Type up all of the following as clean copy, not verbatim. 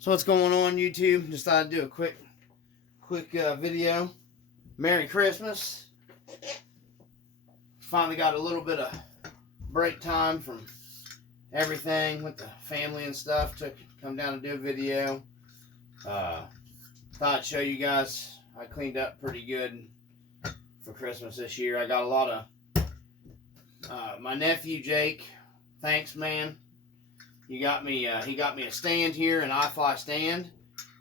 So what's going on, YouTube? Just thought I'd do a quick video. Merry Christmas. Finally got a little bit of break time from everything with the family and stuff to come down and do a video. Thought I'd show you guys. I cleaned up pretty good for Christmas this year. I got a lot of my nephew Jake. Thanks, man. He got me a stand here, an iFly stand.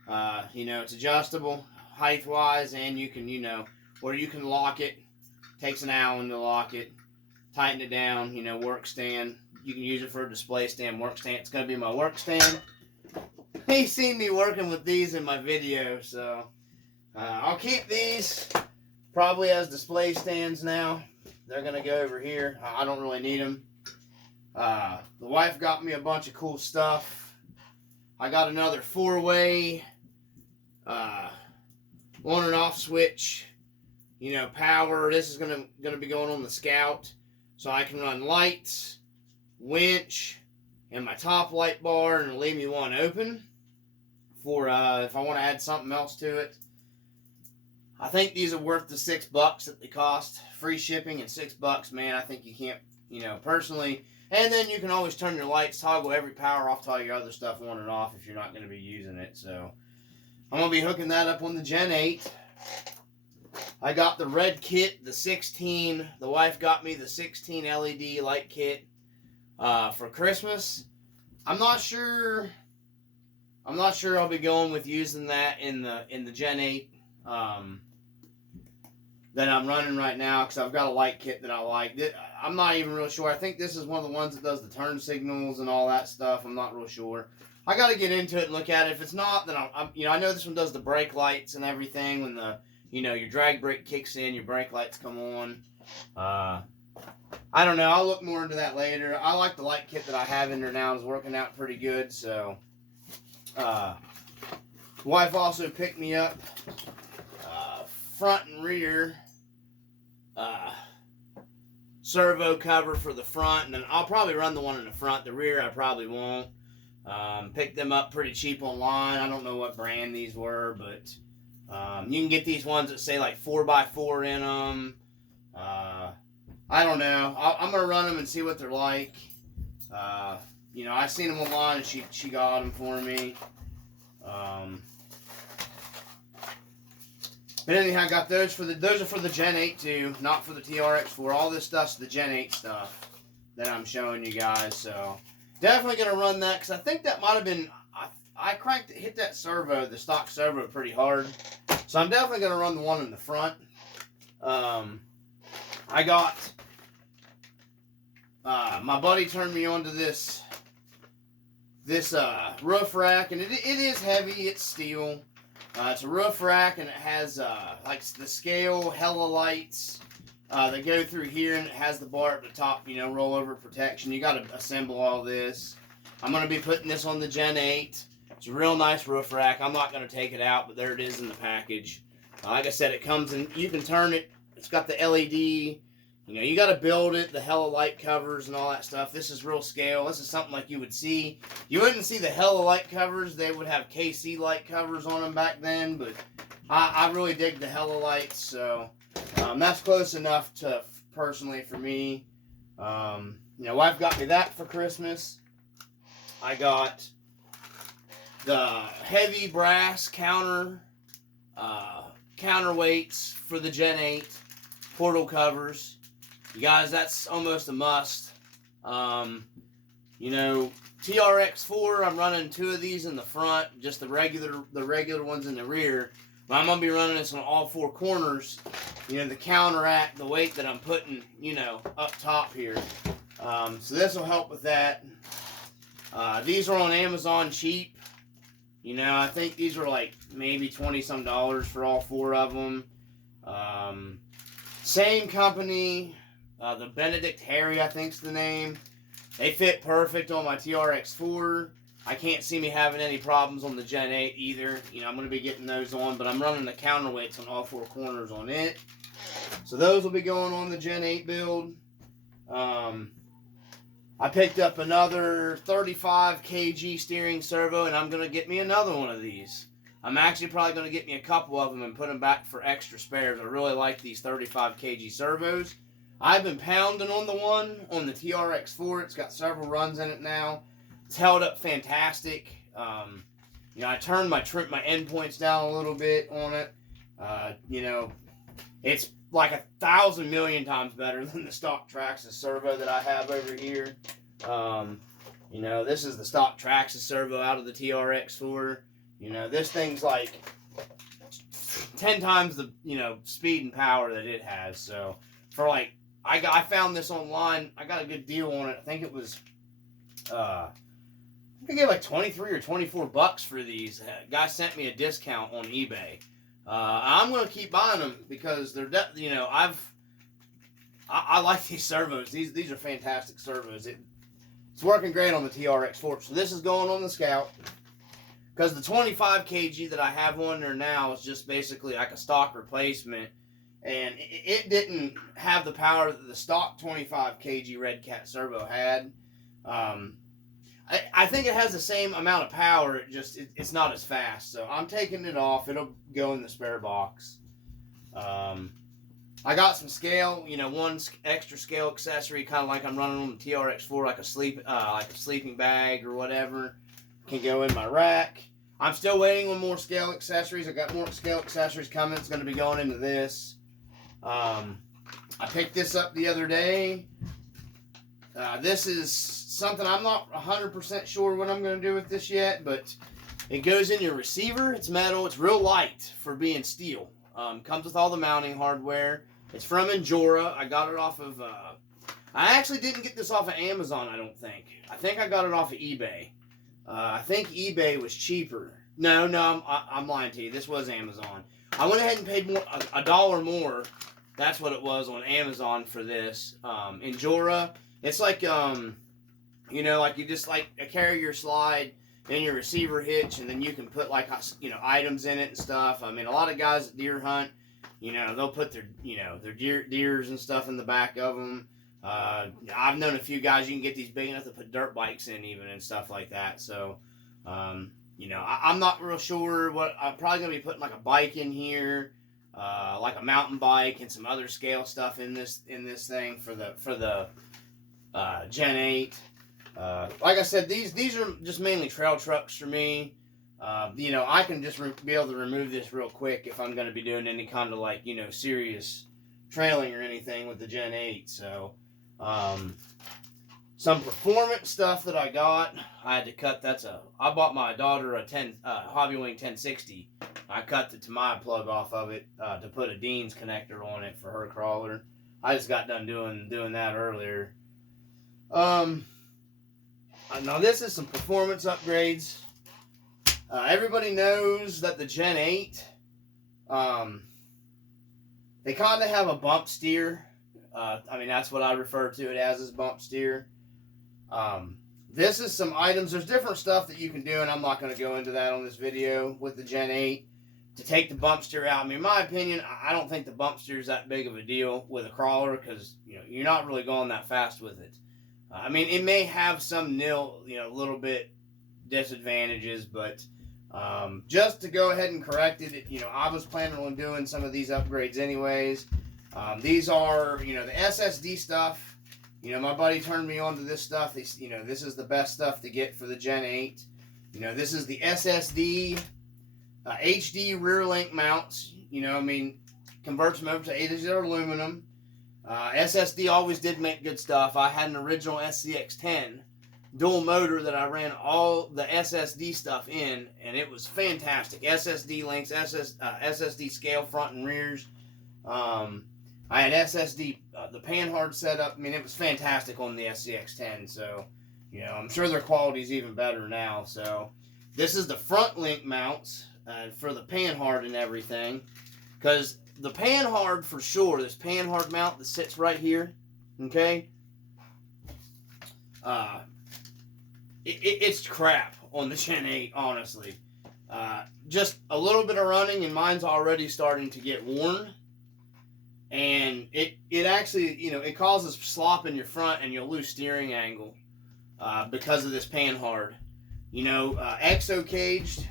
It's adjustable height-wise, and you can, where you can lock it. Takes an Allen to lock it. Tighten it down, work stand. You can use it for a display stand, work stand. It's going to be my work stand. He's seen me working with these in my video, so I'll keep these probably as display stands now. They're going to go over here. I don't really need them. The wife got me a bunch of cool stuff. I got another 4-way on and off switch, power. This is gonna be going on the Scout, so I can run lights, winch, and my top light bar, and leave me one open for if I want to add something else to it. I think these are worth the $6 that they cost. Free shipping and $6, man. I think you can't, personally. And then you can always turn your lights, toggle every power off, toggle your other stuff on and off if you're not going to be using it. So I'm going to be hooking that up on the Gen 8. I got the red kit, the 16. The wife got me the 16 LED light kit for Christmas. I'm not sure I'll be going with using that in the Gen 8 that I'm running right now, because I've got a light kit that I like. I'm not even real sure. I think this is one of the ones that does the turn signals and all that stuff. I'm not real sure. I got to get into it and look at it. If it's not, then I know this one does the brake lights and everything. When your drag brake kicks in, your brake lights come on. I don't know. I'll look more into that later. I like the light kit that I have in there now. It's working out pretty good. So, wife also picked me up front and rear servo cover for the front, and then I'll probably run the one in the front. The rear I probably won't. Picked them up pretty cheap online. I don't know what brand these were, but you can get these ones that say like 4x4 in them. I don't know. I'm gonna run them and see what they're like. I seen them online, and she got them for me. But anyhow, I got those are for the Gen 8 too, not for the TRX4. All this stuff's the Gen 8 stuff that I'm showing you guys. So definitely gonna run that, because I think that might have been I hit that servo, the stock servo, pretty hard. So I'm definitely gonna run the one in the front. I got my buddy turned me on to this roof rack, and it is heavy. It's steel. It's a roof rack, and it has like the scale hella lights that go through here, and it has the bar at the top, rollover protection. You got to assemble all this. I'm going to be putting this on the Gen 8. It's a real nice roof rack. I'm not going to take it out, but there it is in the package. Like I said, it comes in, you can turn it. It's got the LED. You got to build it, the hella light covers and all that stuff. This is real scale. This is something like you would see. You wouldn't see the hella light covers. They would have KC light covers on them back then, but I really dig the hella lights, so that's close enough to, personally, for me. Wife got me that for Christmas. I got the heavy brass counterweights for the Gen 8 portal covers. You guys, that's almost a must. TRX4, I'm running 2 of these in the front, just the regular ones in the rear. But I'm going to be running this on all 4 corners, to counteract the weight that I'm putting, up top here. So this will help with that. These are on Amazon cheap. I think these were like maybe $20-some for all 4 of them. Same company. The Benedict Harry, I think's the name. They fit perfect on my TRX4. I can't see me having any problems on the Gen 8 either. I'm going to be getting those on, but I'm running the counterweights on all 4 corners on it. So those will be going on the Gen 8 build. I picked up another 35 kg steering servo, and I'm going to get me another one of these. I'm actually probably going to get me a couple of them and put them back for extra spares. I really like these 35 kg servos. I've been pounding on the one on the TRX4. It's got several runs in it now. It's held up fantastic. You know, I turned my end points down a little bit on it. You know, it's like 1,000 million times better than the stock Traxxas servo that I have over here. You know, this is the stock Traxxas servo out of the TRX4. You know, this thing's like 10 times the, you know, speed and power that it has. So, for like, I found this online. I got a good deal on it. I think it was, I get like 23 or 24 bucks for these. Guy sent me a discount on eBay. I'm going to keep buying them because they're, you know, I like these servos. These are fantastic servos. It's working great on the TRX4. So this is going on the Scout. Because the 25 kg that I have on there now is just basically like a stock replacement. And it didn't have the power that the stock 25 kg Red Cat servo had. I think it has the same amount of power, it's not as fast. So I'm taking it off. It'll go in the spare box. I got some scale, you know, one extra scale accessory, kind of like I'm running on the TRX4, like a sleeping bag or whatever. Can go in my rack. I'm still waiting on more scale accessories. I got more scale accessories coming. It's going to be going into this. I picked this up the other day. This is something I'm not 100% sure what I'm going to do with this yet, but it goes in your receiver. It's metal. It's real light for being steel. Comes with all the mounting hardware. It's from Injora. I got it off of, I actually didn't get this off of Amazon, I don't think. I think I got it off of eBay. I think eBay was cheaper. No, I'm lying to you. This was Amazon. I went ahead and paid more, $1 more. That's what it was on Amazon for this. Injora. It's like, you know, like you just like a carrier slide in your receiver hitch, and then you can put like, you know, items in it and stuff. I mean, a lot of guys that deer hunt, you know, they'll put their, you know, their deers and stuff in the back of them. I've known a few guys, you can get these big enough to put dirt bikes in even and stuff like that. So, you know, I'm not real sure what, I'm probably going to be putting like a bike in here, like a mountain bike and some other scale stuff in this thing for the Gen 8. Like I said, these are just mainly trail trucks for me. You know, I can just be able to remove this real quick if I'm going to be doing any kind of like, you know, serious trailing or anything with the Gen 8. So, some performance stuff that I got, I had to cut. I bought my daughter a Hobbywing 1060. I cut the Tamiya plug off of it to put a Dean's connector on it for her crawler. I just got done doing that earlier. Now this is some performance upgrades. Everybody knows that the Gen 8, they kind of have a bump steer. I mean, that's what I refer to it as bump steer. This is some items. There's different stuff that you can do, and I'm not going to go into that on this video with the Gen 8 to take the bump steer out. I mean, in my opinion, I don't think the bump steer is that big of a deal with a crawler because, you know, you're not really going that fast with it. I mean, it may have some little bit disadvantages, but just to go ahead and correct it, you know, I was planning on doing some of these upgrades anyways. These are, you know, the SSD stuff. You know, my buddy turned me on to this stuff. You know, this is the best stuff to get for the Gen 8. You know, this is the SSD HD rear link mounts. You know, I mean, converts them over to 8-0 aluminum. SSD always did make good stuff. I had an original SCX10 dual motor that I ran all the SSD stuff in, and it was fantastic. SSD links, SSD scale front and rears. I had SSD, the Panhard setup. I mean, it was fantastic on the SCX10. So, you know, I'm sure their quality is even better now. So, this is the front link mounts for the Panhard and everything. Because the Panhard, for sure, this Panhard mount that sits right here, okay, it's crap on the Gen 8, honestly. Just a little bit of running, and mine's already starting to get worn. And it actually, you know, it causes slop in your front, and you'll lose steering angle. because of this Panhard. You know, exo caged.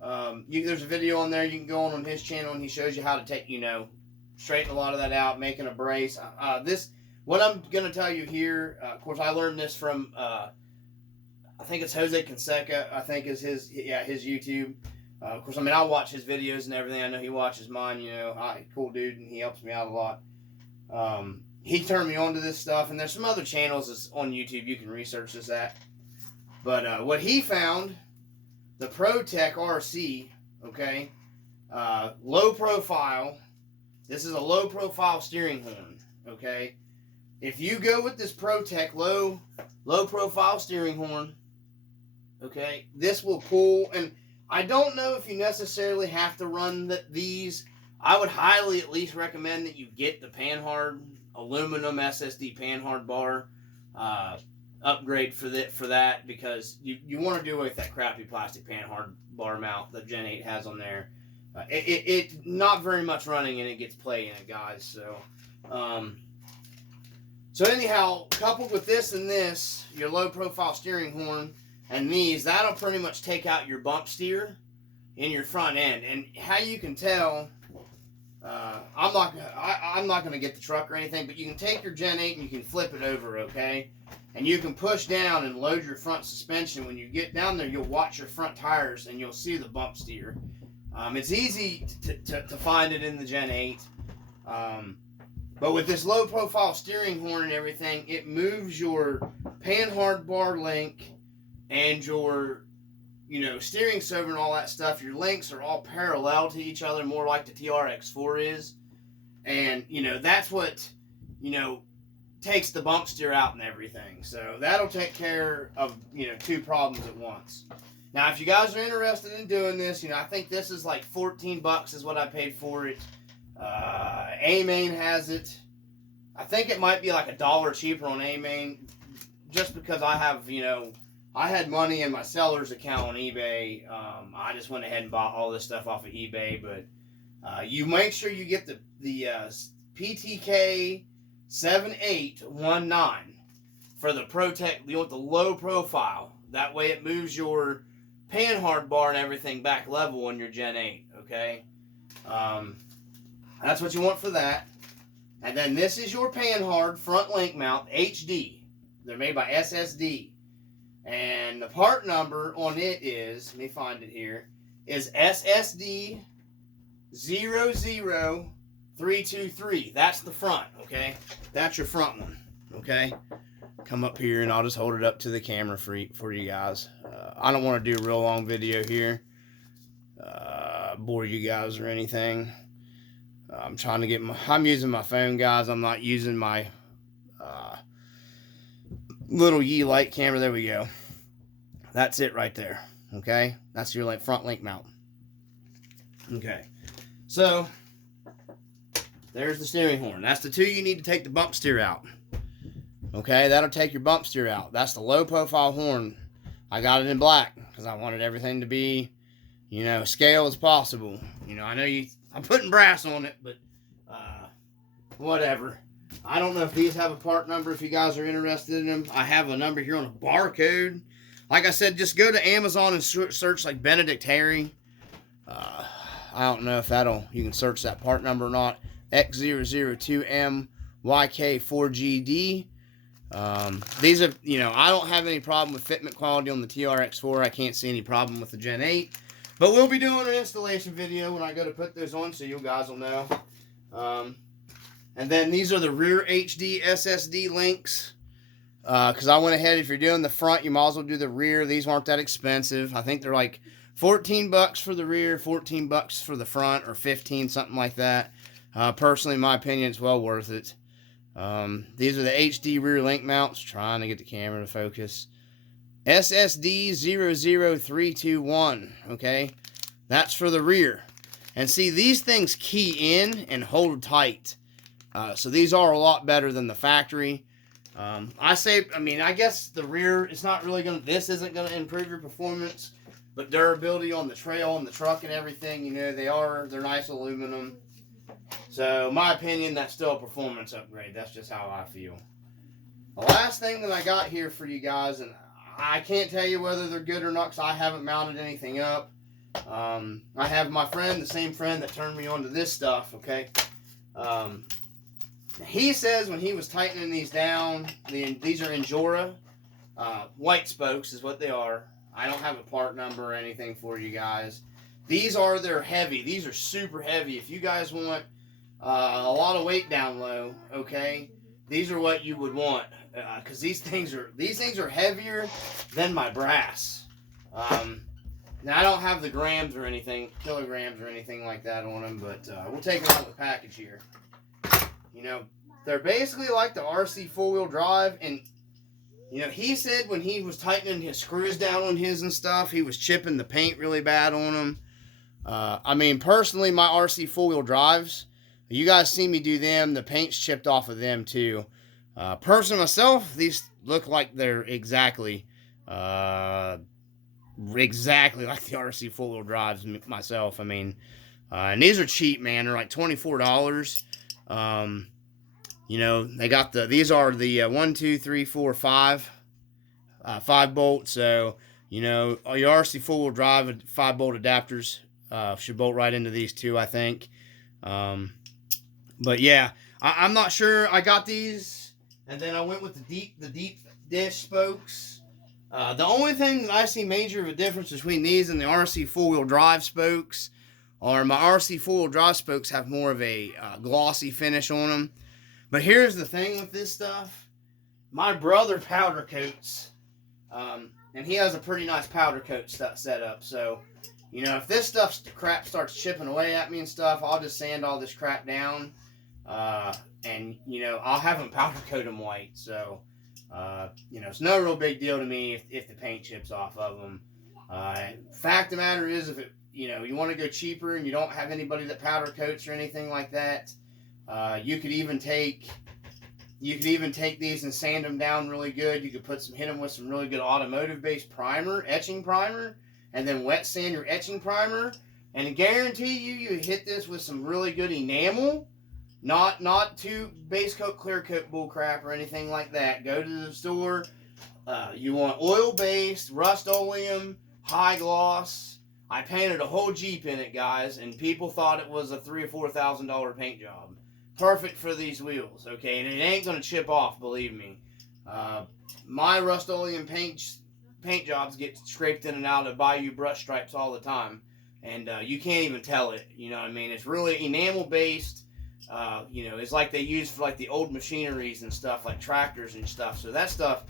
There's a video on there you can go on his channel, and he shows you how to take, you know, straighten a lot of that out, making a brace. What I'm gonna tell you here, of course, I learned this from I think it's Jose Canseca. I think is his YouTube. Of course, I mean, I watch his videos and everything. I know he watches mine. You know, cool dude, and he helps me out a lot. He turned me on to this stuff, and there's some other channels on YouTube you can research this at. But what he found, the ProTech RC, okay, low profile. This is a low profile steering horn, okay. If you go with this ProTech low profile steering horn, okay, this will pull. And I don't know if you necessarily have to run these. I would highly at least recommend that you get the Panhard aluminum SSD Panhard bar upgrade for that, because you want to do away with that crappy plastic Panhard bar mount that Gen 8 has on there. It's not very much running, and it gets play in it, guys. So anyhow, coupled with this and this, your low profile steering horn and these, that'll pretty much take out your bump steer in your front end. And how you can tell, I'm not gonna get the truck or anything, but you can take your Gen 8 and you can flip it over, okay? And you can push down and load your front suspension. When you get down there, you'll watch your front tires and you'll see the bump steer. It's easy to find it in the Gen 8. But with this low profile steering horn and everything, it moves your Panhard bar link and your, you know, steering servo and all that stuff. Your links are all parallel to each other, more like the TRX4 is. And, you know, that's what, you know, takes the bump steer out and everything. So that'll take care of, you know, two problems at once. Now, if you guys are interested in doing this, you know, I think this is like $14 is what I paid for it. A-Main has it. I think it might be like $1 cheaper on A-Main, just because I have, you know, I had money in my seller's account on eBay. I just went ahead and bought all this stuff off of eBay. But you make sure you get the PTK 7819 for the ProTech. You want the low profile. That way it moves your Panhard bar and everything back level on your Gen 8. Okay. That's what you want for that. And then this is your Panhard front link mount HD. They're made by SSD. And the part number on it is, let me find it here, is SSD 00323. That's the front, okay? That's your front one, okay? Come up here and I'll just hold it up to the camera for you guys. I don't want to do a real long video here. Bore you guys or anything. I'm trying to get I'm using my phone, guys. I'm not using my little Light camera. There we go. That's it right there. Okay, that's your front link mount. Okay, so there's the steering horn. That's the two you need to take the bump steer out. Okay, that'll take your bump steer out. That's the low profile horn. I got it in black because I wanted everything to be, you know, scale as possible. You know, I know I'm putting brass on it, but whatever. I don't know if these have a part number. If you guys are interested in them, I have a number here on a barcode. Like I said, just go to Amazon and search like Benedict Harry. I don't know if you can search that part number or not. X002MYK4GD. These are, you know, I don't have any problem with fitment quality on the TRX4. I can't see any problem with the Gen 8. But we'll be doing an installation video when I go to put those on, so you guys will know. And then these are the rear HD SSD links. Because I went ahead, if you're doing the front, you might as well do the rear. These aren't that expensive. I think they're like $14 for the rear, $14 for the front, or $15, something like that. Personally, in my opinion, it's well worth it. These are the HD rear link mounts. Trying to get the camera to focus. SSD 00321. Okay, that's for the rear. And see, these things key in and hold tight. So these are a lot better than the factory. I guess the rear, it's not really this isn't going to improve your performance, but durability on the trail and the truck and everything, you know, they're nice aluminum. So, in my opinion, that's still a performance upgrade. That's just how I feel. The last thing that I got here for you guys, and I can't tell you whether they're good or not because I haven't mounted anything up. I have my friend, the same friend that turned me on to this stuff, okay? He says when he was tightening these down, these are Injora white spokes is what they are. I don't have a part number or anything for you guys. They're heavy. These are super heavy. If you guys want a lot of weight down low, okay, these are what you would want because these things are heavier than my brass. Now I don't have the grams or anything, kilograms or anything like that on them, but we'll take them out of the package here. You know, they're basically like the RC four-wheel drive, and you know, he said when he was tightening his screws down on his and stuff, he was chipping the paint really bad on them. I mean, personally, my RC four-wheel drives, you guys see me do them, the paint's chipped off of them too. Personally, myself, these look like they're exactly like the RC four-wheel drives myself. I mean, and these are cheap, man. They're like $24. You know, they got these are the 1, 2, 3, 4, 5 bolts. So, you know, all your RC four-wheel drive 5-bolt adapters should bolt right into these two, I think. But yeah, I'm not sure. I got these, and then I went with the deep dish spokes. The only thing that I see major of a difference between these and the RC four-wheel drive spokes are my RC four-wheel drive spokes have more of a glossy finish on them. But here's the thing with this stuff. My brother powder coats, and he has a pretty nice powder coat set up. So, you know, if this crap starts chipping away at me and stuff, I'll just sand all this crap down. And, you know, I'll have them powder coat them white. So, you know, it's no real big deal to me if the paint chips off of them. Fact of the matter is, if it, you know, you want to go cheaper and you don't have anybody that powder coats or anything like that, you could even take these and sand them down really good. You could hit them with some really good automotive-based primer, etching primer, and then wet sand your etching primer. And I guarantee you hit this with some really good enamel, not too base coat, clear coat bullcrap or anything like that. Go to the store. You want oil-based, Rust-Oleum, high gloss. I painted a whole Jeep in it, guys, and people thought it was a $3,000 or $4,000 paint job. Perfect for these wheels, okay? And it ain't gonna chip off, believe me. My Rust-Oleum paint jobs get scraped in and out of Bayou brush stripes all the time, and you can't even tell it. You know what I mean? It's really enamel based. You know, it's like they use for like the old machineries and stuff, like tractors and stuff. So that stuff,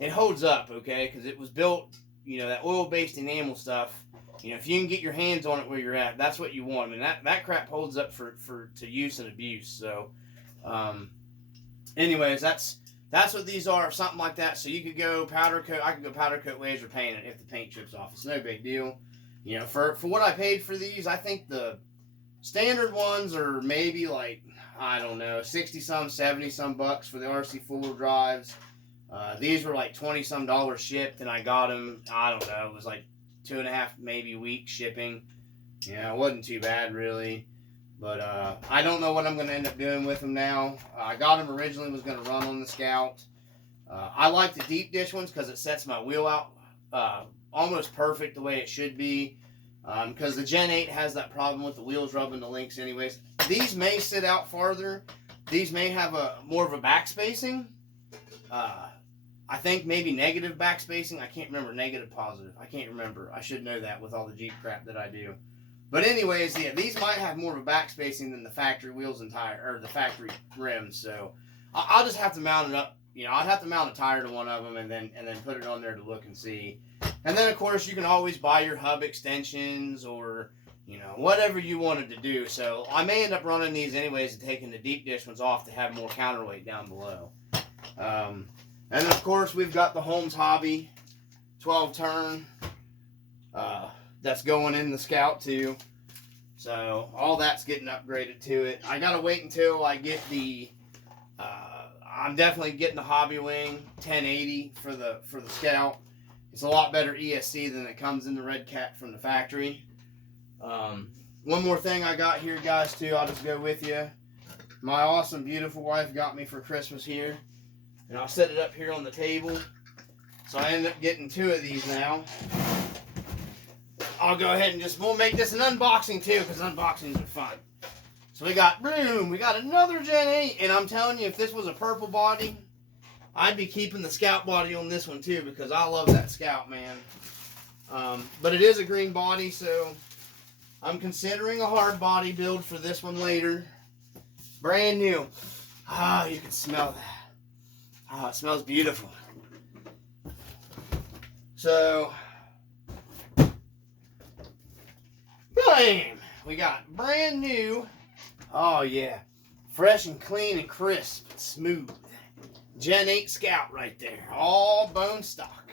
it holds up, okay? Because it was built, you know, that oil-based enamel stuff. You know, if you can get your hands on it where you're at, that's what you want. I mean, that crap holds up to use and abuse. So, anyways, that's what these are, something like that. So you could go powder coat. I could go powder coat, laser paint it if the paint chips off. It's no big deal. You know, for what I paid for these, I think the standard ones are maybe like, I don't know, 60-some, 70-some bucks for the RC four-wheel drives. These were like $20-some shipped, and I got them, I don't know, it was like 2.5 maybe weeks shipping. Yeah, it wasn't too bad really, but I don't know what I'm going to end up doing with them now. I got them originally, was going to run on the Scout. I like the deep dish ones because it sets my wheel out almost perfect the way it should be, because the Gen 8 has that problem with the wheels rubbing the links anyways. These may sit out farther. These may have more of a back spacing. I think maybe negative backspacing. I can't remember. Negative, positive. I can't remember. I should know that with all the Jeep crap that I do. But anyways, yeah, these might have more of a backspacing than the factory wheels and tire, or the factory rims. So I'll just have to mount it up. You know, I'd have to mount a tire to one of them and then put it on there to look and see. And then of course you can always buy your hub extensions or, you know, whatever you wanted to do. So I may end up running these anyways and taking the deep dish ones off to have more counterweight down below. And then, of course, we've got the Holmes Hobby 12-turn that's going in the Scout, too. So, all that's getting upgraded to it. I got to wait until I get the... I'm definitely getting the Hobby Wing 1080 for the Scout. It's a lot better ESC than it comes in the Red Cat from the factory. One more thing I got here, guys, too. I'll just go with you. My awesome, beautiful wife got me for Christmas here. And I'll set it up here on the table. So I ended up getting 2 of these now. I'll go ahead and we'll make this an unboxing too, because unboxings are fun. So we got another Gen 8, and I'm telling you, if this was a purple body, I'd be keeping the Scout body on this one too, because I love that Scout, man. But it is a green body, so I'm considering a hard body build for this one later. Brand new. Ah, you can smell that. Ah, it smells beautiful. So, bam! We got brand new. Oh yeah, fresh and clean and crisp and smooth. Gen 8 Scout right there, all bone stock.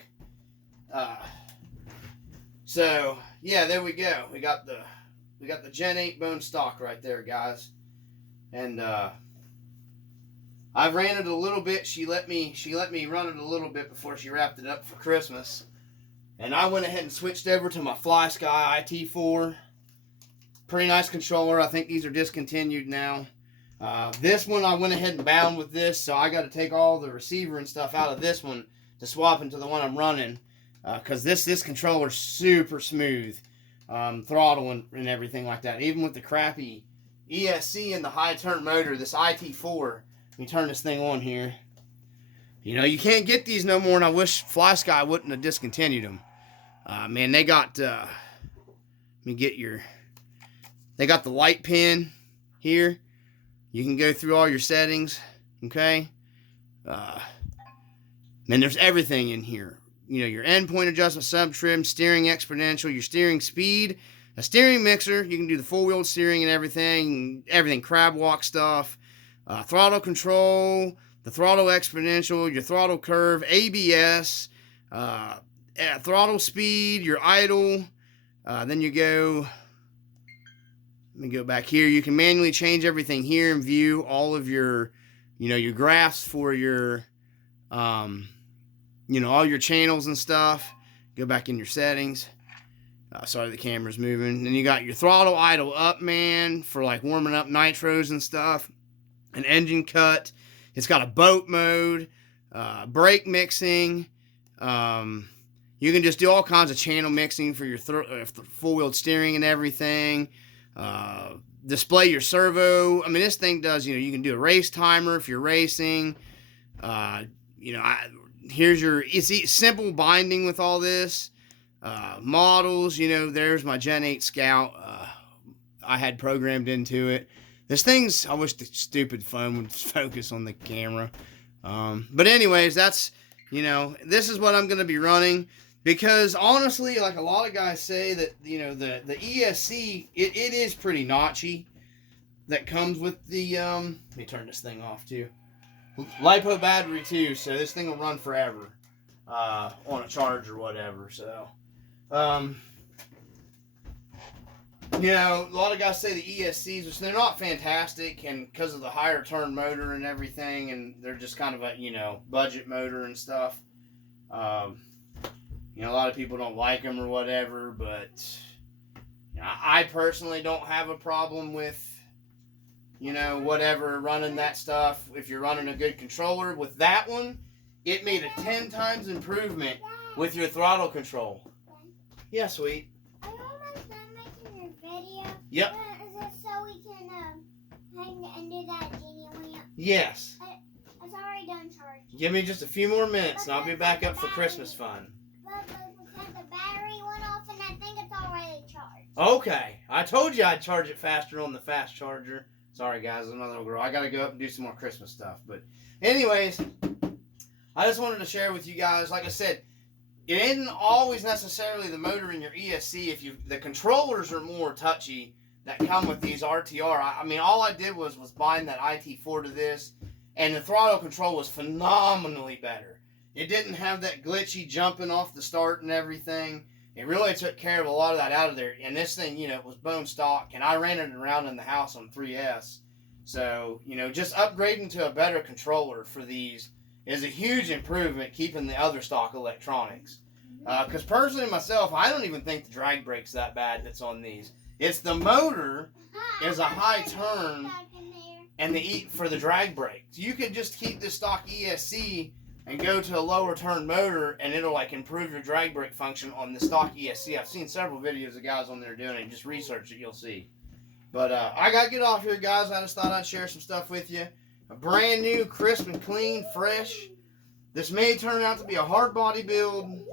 So yeah, there we go. We got the Gen 8 bone stock right there, guys. And I've ran it a little bit. She let me run it a little bit before she wrapped it up for Christmas. And I went ahead and switched over to my FlySky IT4. Pretty nice controller. I think these are discontinued now. This one I went ahead and bound with this, so I got to take all the receiver and stuff out of this one to swap into the one I'm running. Because this controller's super smooth. Throttle and everything like that. Even with the crappy ESC and the high turn motor, this IT4, let me turn this thing on here. You know, you can't get these no more, and I wish FlySky wouldn't have discontinued them. Man, they got, let me get they got the light pin here. You can go through all your settings, okay? Man, there's everything in here. You know, your endpoint adjustment, sub trim, steering exponential, your steering speed, a steering mixer. You can do the full-wheel steering and everything crab walk stuff. Throttle control, the throttle exponential, your throttle curve, ABS, throttle speed, your idle. Then you go, let me go back here. You can manually change everything here and view all of your, you know, your graphs for your, you know, all your channels and stuff. Go back in your settings. Sorry, the camera's moving. Then you got your throttle idle up, man, for like warming up nitros and stuff. An engine cut. It's got a boat mode, brake mixing. You can just do all kinds of channel mixing for your full-wheel steering and everything. Display your servo. I mean, this thing does, you know, you can do a race timer if you're racing. You know, here's your, it's simple binding with all this. Models, you know, there's my Gen 8 Scout. I had programmed into it. This thing's, I wish the stupid phone would focus on the camera. But anyways, that's, you know, this is what I'm going to be running. Because honestly, like a lot of guys say that, you know, the ESC, it is pretty notchy. That comes with the, let me turn this thing off too. LiPo battery too, so this thing will run forever. On a charge or whatever, so. You know, a lot of guys say the ESCs, which they're not fantastic, and because of the higher turn motor and everything, and they're just kind of a, you know, budget motor and stuff. You know, a lot of people don't like them or whatever, but you know, I personally don't have a problem with, you know, whatever, running that stuff. If you're running a good controller with that one, it made a 10 times improvement with your throttle control. Yeah, sweet. Are you almost done making your video? Yep. Is it so we can hang and do that genie lamp? Yes. It's already done charging. Give me just a few more minutes and I'll be back up for Christmas fun. But because the battery went off and I think it's already charged. Okay. I told you I'd charge it faster on the fast charger. Sorry guys, I'm not a little girl. I gotta go up and do some more Christmas stuff. But anyways, I just wanted to share with you guys, like I said, it isn't always necessarily the motor in your ESC. If the controllers are more touchy that come with these RTR. I mean, all I did was bind that IT4 to this, and the throttle control was phenomenally better. It didn't have that glitchy jumping off the start and everything. It really took care of a lot of that out of there. And this thing, you know, it was bone stock, and I ran it around in the house on 3S. So, you know, just upgrading to a better controller for these is a huge improvement, keeping the other stock electronics. Because personally myself, I don't even think the drag brake's that bad that's on these. It's the motor is a high turn, and for the drag brake. So you can just keep this stock ESC and go to a lower turn motor, and it'll like improve your drag brake function on the stock ESC. I've seen several videos of guys on there doing it. Just research it, you'll see. But I gotta get off here, guys. I just thought I'd share some stuff with you. A brand new, crisp and clean, fresh. This may turn out to be a hard body build.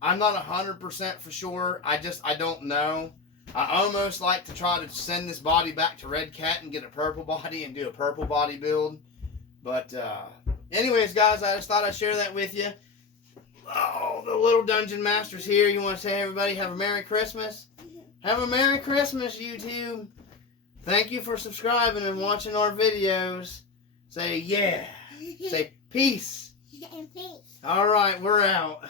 I'm not 100% for sure. I don't know. I almost like to try to send this body back to Red Cat and get a purple body and do a purple body build. But anyways, guys, I just thought I'd share that with you. Oh, the little Dungeon Master's here. You want to say, everybody, have a Merry Christmas? Have a Merry Christmas, YouTube. Thank you for subscribing and watching our videos. Say yeah. Say peace. Peace. All right, we're out.